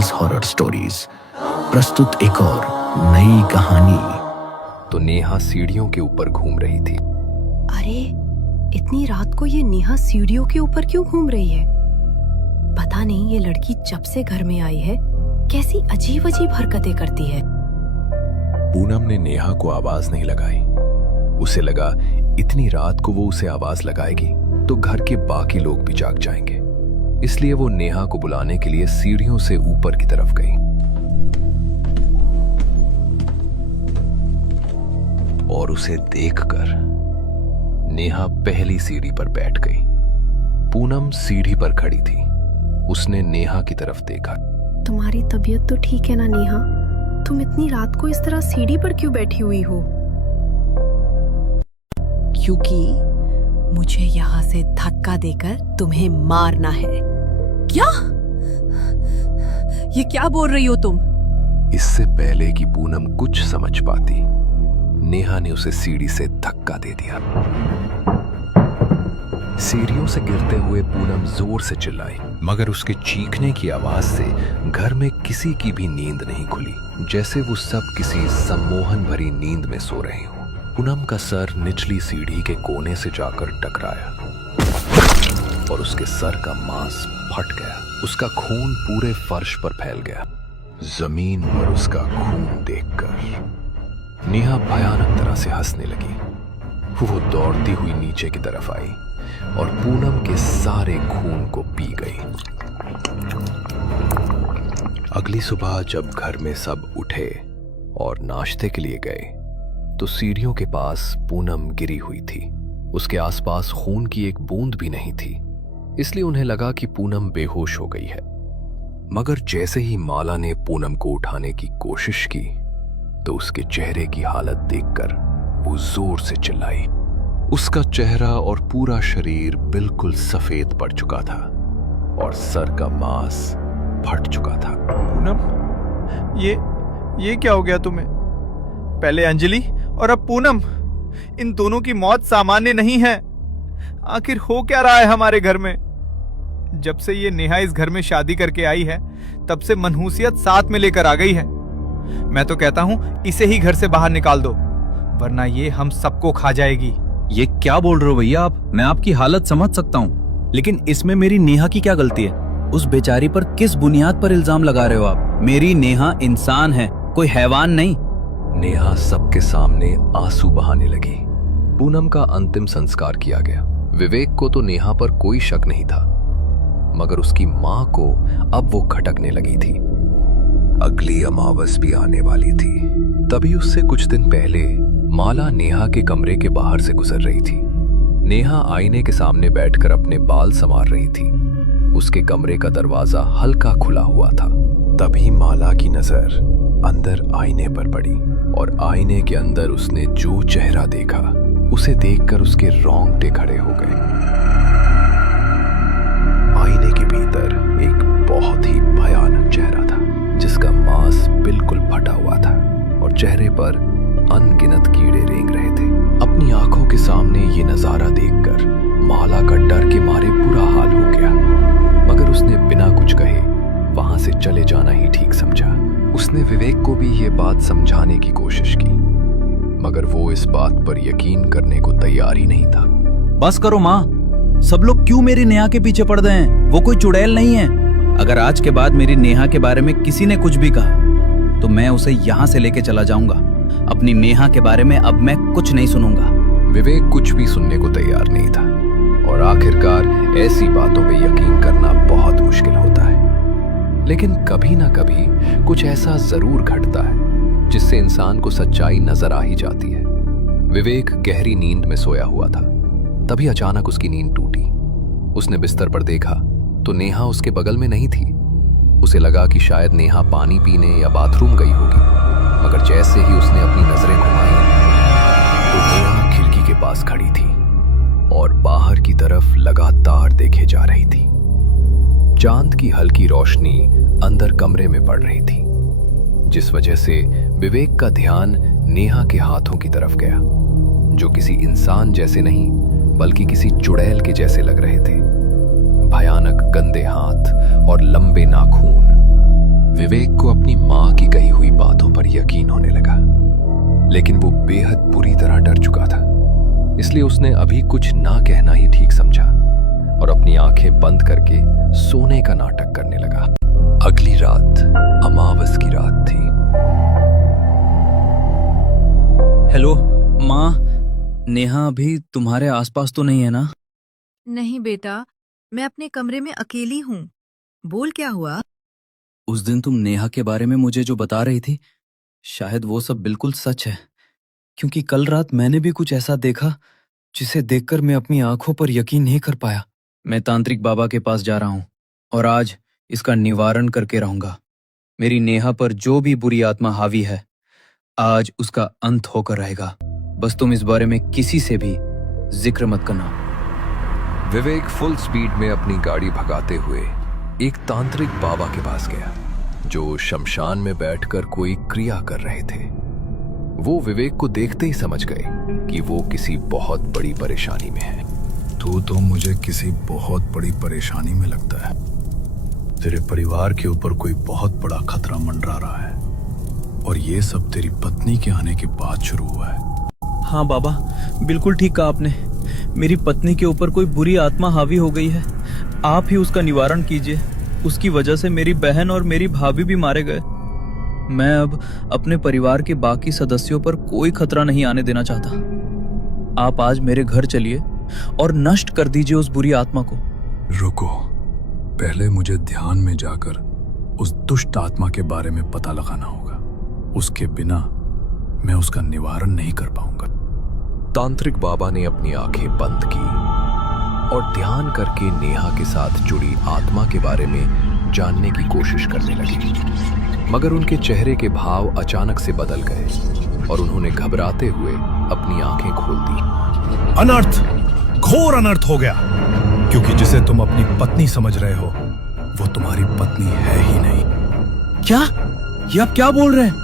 Tales horror stories प्रस्तुत एक और नई कहानी। तो नेहा सीढ़ियों के ऊपर घूम रही थी। अरे इतनी रात को ये नेहा सीढ़ियों के ऊपर क्यों घूम रही है? पता नहीं ये लड़की जब से घर में आई है कैसी अजीब अजीब हरकतें करती है। पूनम ने नेहा को आवाज नहीं लगाई। उसे लगा इतनी रात को वो उसे आवाज लगाएगी तो घर के बाकी लोग भी जाग जाएंगे, इसलिए वो नेहा को बुलाने के लिए सीढ़ियों से ऊपर की तरफ गई। और उसे देखकर नेहा पहली सीढ़ी पर बैठ गई। पूनम सीढ़ी पर खड़ी थी। उसने नेहा की तरफ देखा। तुम्हारी तबीयत तो ठीक है ना नेहा? तुम इतनी रात को इस तरह सीढ़ी पर क्यों बैठी हुई हो? क्योंकि मुझे यहाँ से धक्का देकर तुम्हें मारना है। क्या? ये क्या बोल रही हो तुम? इससे पहले कि पूनम कुछ समझ पाती, नेहा ने उसे सीढ़ी से धक्का दे दिया। सीढ़ियों से गिरते हुए पूनम जोर से चिल्लाई, मगर उसके चीखने की आवाज से घर में किसी की भी नींद नहीं खुली, जैसे वो सब किसी सम्मोहन भरी नींद में सो रहे हों। पूनम का सर निचली सीढ़ी के कोने से जाकर टकराया और उसके सर का मांस फट गया। उसका खून पूरे फर्श पर फैल गया। जमीन पर उसका खून देखकर नेहा भयानक तरह से हंसने लगी। वो दौड़ती हुई नीचे की तरफ आई और पूनम के सारे खून को पी गई। अगली सुबह जब घर में सब उठे और नाश्ते के लिए गए तो सीढ़ियों के पास पूनम गिरी हुई थी। उसके आसपास खून की एक बूंद भी नहीं थी, इसलिए उन्हें लगा कि पूनम बेहोश हो गई है। मगर जैसे ही माला ने पूनम को उठाने की कोशिश की तो उसके चेहरे की हालत देखकर वो जोर से चिल्लाई। उसका चेहरा और पूरा शरीर बिल्कुल सफेद पड़ चुका था और सर का मांस फट चुका था। पूनम, ये क्या हो गया तुम्हें? पहले अंजलि और अब पूनम, इन दोनों की मौत सामान्य नहीं है। आखिर हो क्या रहा है हमारे घर में? जब से ये नेहा इस घर में शादी करके आई है तब से मनहूसियत साथ में लेकर आ गई है। मैं तो कहता हूं इसे ही घर से बाहर निकाल दो, वरना ये हम सबको खा जाएगी। ये क्या बोल रहे हो भैया आप? मैं आपकी हालत समझ सकता हूँ, लेकिन इसमें मेरी नेहा की क्या गलती है? उस बेचारी पर किस बुनियाद पर इल्जाम लगा रहे हो आप? मेरी नेहा इंसान है, कोई हैवान नहीं। नेहा सबके सामने आंसू बहाने लगी। पूनम का अंतिम संस्कार किया गया। विवेक को तो नेहा पर कोई शक नहीं था, मगर उसकी मां को अब वो खटकने लगी थी। अगली अमावस भी आने वाली थी। तभी उससे कुछ दिन पहले माला नेहा के कमरे के बाहर से गुजर रही थी। नेहा आईने के सामने बैठकर अपने बाल संवार रही थी। उसके कमरे का दरवाजा हल्का खुला हुआ था। तभी माला की नजर अंदर आईने पर पड़ी और आईने के अंदर उसने जो चेहरा देखा उसे देखकर उसके रोंगटे खड़े हो गए। आईने के भीतर एक बहुत ही भयानक चेहरा था, जिसका मांस बिल्कुल फटा हुआ था और चेहरे पर अनगिनत कीड़े रेंग रहे थे। अपनी आंखों के सामने ये नजारा देखकर माला का डर के मारे बुरा हाल हो गया, मगर उसने बिना कुछ कहे वहां से चले जाना ही ठीक समझा। उसने विवेक को भी ये बात समझाने की कोशिश की, मगर वो इस बात पर यकीन करने को तैयार ही नहीं था। बस करो माँ, सब लोग क्यों मेरी नेहा के पीछे पड़ गए हैं? वो कोई चुड़ैल नहीं है। अगर आज के बाद मेरी नेहा के बारे में किसी ने कुछ भी कहा तो मैं उसे यहाँ से लेके चला जाऊंगा। अपनी नेहा के बारे में अब मैं कुछ नहीं सुनूंगा। विवेक कुछ भी सुनने को तैयार नहीं था और आखिरकार ऐसी बातों पे यकीन करना बहुत मुश्किल होता है, लेकिन कभी ना कभी कुछ ऐसा जरूर घटता है जिससे इंसान को सच्चाई नजर आ ही जाती है। विवेक गहरी नींद में सोया हुआ था। तभी अचानक उसकी नींद टूटी। उसने बिस्तर पर देखा तो नेहा उसके बगल में नहीं थी। उसे लगा कि शायद नेहा पानी पीने या बाथरूम गई होगी, मगर जैसे ही उसने अपनी नजरें घुमाई तो नेहा खिड़की के पास खड़ी थी और बाहर की तरफ लगातार देखे जा रही थी। चांद की हल्की रोशनी अंदर कमरे में पड़ रही थी, जिस वजह से विवेक का ध्यान नेहा के हाथों की तरफ गया, जो किसी इंसान जैसे नहीं बल्कि किसी चुड़ैल के जैसे लग रहे थे। भयानक गंदे हाथ और लंबे नाखून। विवेक को अपनी मां की कही हुई बातों पर यकीन होने लगा, लेकिन वो बेहद बुरी तरह डर चुका था। इसलिए उसने अभी कुछ ना कहना ही ठीक समझा और अपनी आंखें बंद करके सोने का नाटक करने लगा। अगली रात अमावस की रात थी। हेलो माँ, नेहा अभी तुम्हारे आसपास तो नहीं है ना? नहीं बेटा, मैं अपने कमरे में अकेली हूँ। बोल क्या हुआ? उस दिन तुम नेहा के बारे में मुझे जो बता रही थी, शायद वो सब बिल्कुल सच है। क्योंकि कल रात मैंने भी कुछ ऐसा देखा जिसे देखकर मैं अपनी आंखों पर यकीन नहीं कर पाया। मैं तांत्रिक बाबा के पास जा रहा हूँ और आज इसका निवारण करके रहूंगा। मेरी नेहा पर जो भी बुरी आत्मा हावी है, आज उसका अंत होकर रहेगा। बस तुम इस बारे में किसी से भी जिक्र मत करना। विवेक फुल स्पीड में अपनी गाड़ी भगाते हुए एक तांत्रिक बाबा के पास गया, जो शमशान में बैठकर कोई क्रिया कर रहे थे। वो विवेक को देखते ही समझ गए कि वो किसी बहुत बड़ी परेशानी में है। तू तो मुझे किसी बहुत बड़ी परेशानी में लगता है। तेरे परिवार के ऊपर कोई बहुत बड़ा खतरा मंडरा रहा है और ये सब तेरी पत्नी के आने के बाद शुरू हुआ है। हाँ बाबा, बिल्कुल ठीक कहा आपने। मेरी पत्नी के ऊपर कोई बुरी आत्मा हावी हो गई है। आप ही उसका निवारण कीजिए। उसकी वजह से मेरी बहन और मेरी भाभी भी मारे गए। मैं अब अपने परिवार के बाकी सदस्यों पर कोई खतरा नहीं आने देना चाहता। आप आज मेरे घर चलिए और नष्ट कर दीजिए उस बुरी आत्मा को। रुको, पहले मुझे ध्यान में जाकर उस दुष्ट आत्मा के बारे में पता लगाना होगा। उसके बिना मैं उसका निवारण नहीं कर पाऊंगा। तांत्रिक बाबा ने अपनी आंखें बंद की और ध्यान करके नेहा के साथ जुड़ी आत्मा के बारे में जानने की कोशिश करने लगे, मगर उनके चेहरे के भाव अचानक से बदल गए और उन्होंने घबराते हुए अपनी आंखें खोल दी। अनर्थ, घोर अनर्थ हो गया, क्योंकि जिसे तुम अपनी पत्नी समझ रहे हो वो तुम्हारी पत्नी है ही नहीं। क्या? ये आप क्या बोल रहे हैं?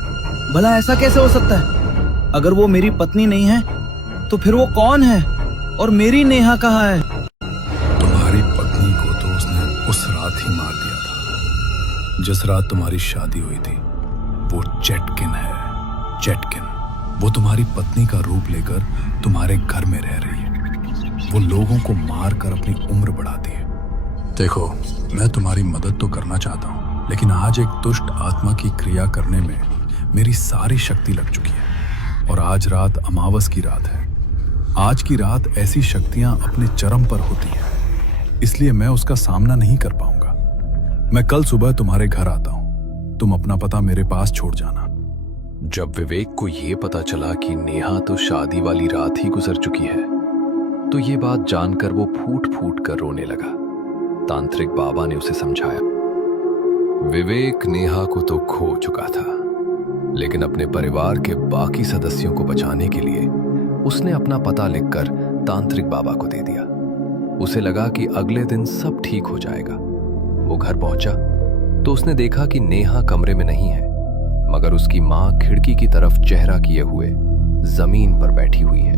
भला ऐसा कैसे हो सकता है? अगर वो मेरी पत्नी नहीं है तो फिर वो कौन है? और मेरी नेहा कहाँ है? तुम्हारी पत्नी को तो उसने उस रात ही मार दिया था जिस रात तुम्हारी शादी हुई थी। वो चेटकिन है, चेटकिन। वो तुम्हारी पत्नी का रूप लेकर तुम्हारे घर में रह रही है। वो लोगों को मार कर अपनी उम्र बढ़ाती है। देखो, मैं तुम्हारी मदद तो करना चाहता हूँ, लेकिन आज एक दुष्ट आत्मा की क्रिया करने में मेरी सारी शक्ति लग चुकी है और आज रात अमावस की रात है। आज की रात ऐसी शक्तियां अपने चरम पर होती हैं, इसलिए मैं उसका सामना नहीं कर पाऊंगा। मैं कल सुबह तुम्हारे घर आता हूं। तुम अपना पता मेरे पास छोड़ जाना। जब विवेक को ये पता चला कि नेहा तो शादी वाली रात ही गुजर चुकी है, तो ये बात जानकर वो फूट फूट कर रोने लगा। तांत्रिक बाबा ने उसे समझाया। विवेक नेहा को तो खो चुका था, लेकिन अपने परिवार के बाकी सदस्यों को बचाने के लिए उसने अपना पता लिखकर तांत्रिक बाबा को दे दिया। उसे लगा कि अगले दिन सब ठीक हो जाएगा। वो घर पहुंचा तो उसने देखा कि नेहा कमरे में नहीं है, मगर उसकी माँ खिड़की की तरफ चेहरा किए हुए जमीन पर बैठी हुई है।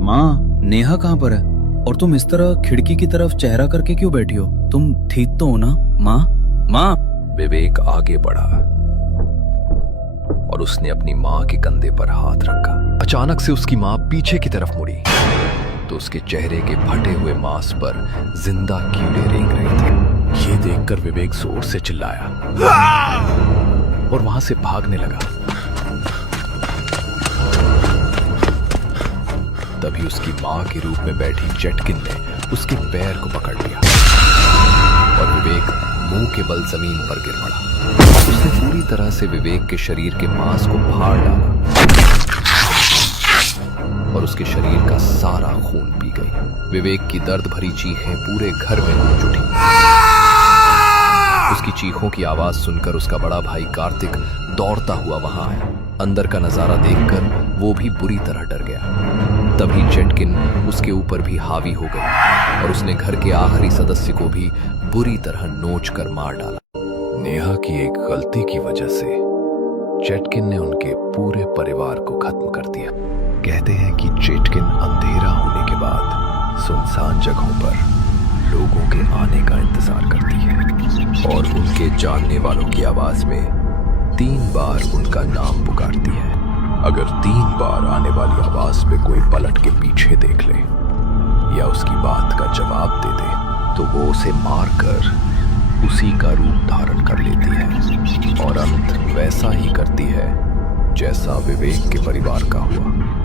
माँ, नेहा कहाँ पर है? और तुम इस तरह खिड़की की तरफ चेहरा करके क्यों बैठी हो? तुम ठीक तो हो ना माँ? माँ! विवेक आगे बढ़ा और उसने अपनी माँ के कंधे पर हाथ रखा। अचानक से उसकी माँ पीछे की तरफ मुड़ी तो उसके चेहरे के फटे हुए मांस पर जिंदा कीड़े रेंग रहे थे। ये देखकर विवेक जोर से चिल्लाया और वहां से भागने लगा। तभी उसकी माँ के रूप में बैठी चेटकिन ने उसके पैर को पकड़ लिया और विवेक मुंह के बल जमीन पर गिर पड़ा। उसने पूरी तरह से विवेक के शरीर के मांस को फाड़ डाला और उसके शरीर का सारा खून पी गई। विवेक की दर्द भरी चीखें पूरे घर में गूंज उठी। उसकी चीखों की आवाज सुनकर उसका बड़ा भाई कार्तिक दौड़ता हुआ वहां आया। अंदर का नजारा देखकर वो भी बुरी तरह डर गया। तभी चेटकिन उसके ऊपर भी हावी हो गई और उसने घर के आखिरी सदस्य को भी बुरी तरह नोच कर मार डाला। नेहा की एक गलती की वजह से चेटकिन ने उनके पूरे परिवार को खत्म कर दिया। कहते हैं कि चेटकिन अंधेरा होने के बाद सुनसान जगहों पर लोगों के आने का इंतजार करती है और उनके जानने वालों की आवाज में 3 बार उनका नाम पुकारती है। अगर 3 बार आने वाली आवाज पे कोई पलट के पीछे देख ले या उसकी बात का जवाब दे दे तो वो उसे मार कर उसी का रूप धारण कर लेती है और अंत वैसा ही करती है जैसा विवेक के परिवार का हुआ।